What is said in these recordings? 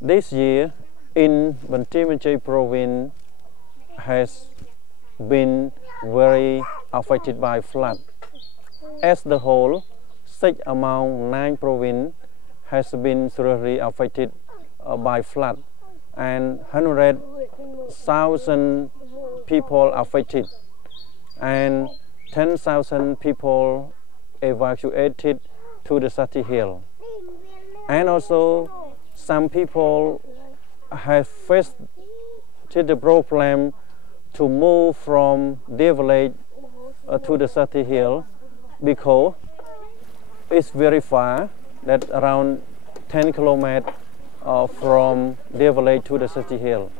This year in Bantimajay province has been very affected by flood. As the whole, six among 9 provinces has been severely affected by flood, and 100,000 people affected, and 10,000 people evacuated to the Sati Hill. And also some people have faced the problem to move from their village to the Sati Hill because it's very far, that around 10 kilometers from their village to the Sati Hill,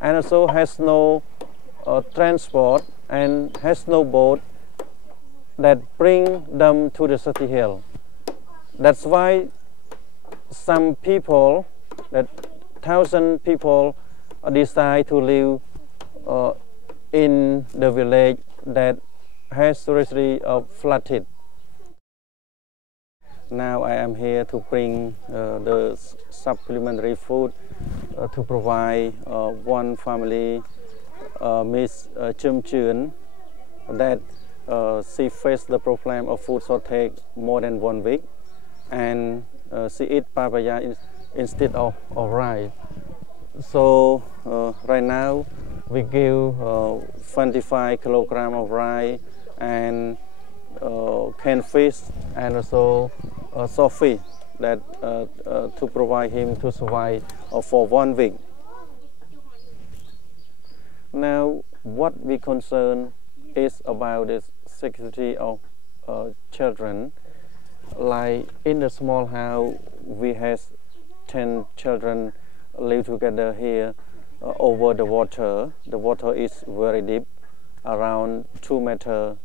and also has no transport and has no boat that bring them to the Sati Hill. That's why some people, that 1,000 people, decide to live in the village that has seriously flooded. Now I am here to bring the supplementary food to provide one family, Miss Chum Chun, that she faced the problem of food shortage more than 1 week, and she eat papaya instead of rice. So right now we give 25 kilograms of rice and canned fish, and also soft fish, that to provide him to survive for 1 week. Now what we concern is about the security of children. Like in the small house, we have 10 children live together here over the water. The water is very deep, around 2 meters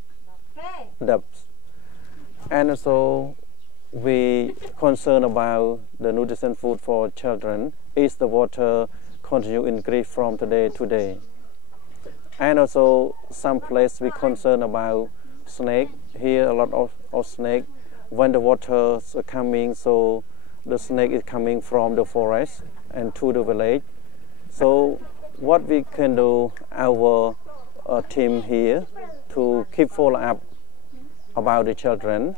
depth. And also we concern about the nutrition food for children. Is the water continue increase from today to day? And also some place we concern about snake. Here a lot of snake. When the water is coming, so the snake is coming from the forest and to the village. So what we can do, our team here, to keep follow up about the children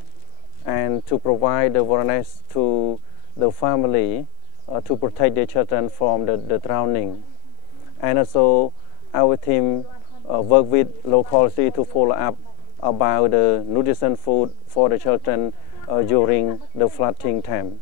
and to provide the awareness to the family to protect the children from the drowning. And also our team work with locality to follow up about the nutrition food for the children during the flooding time.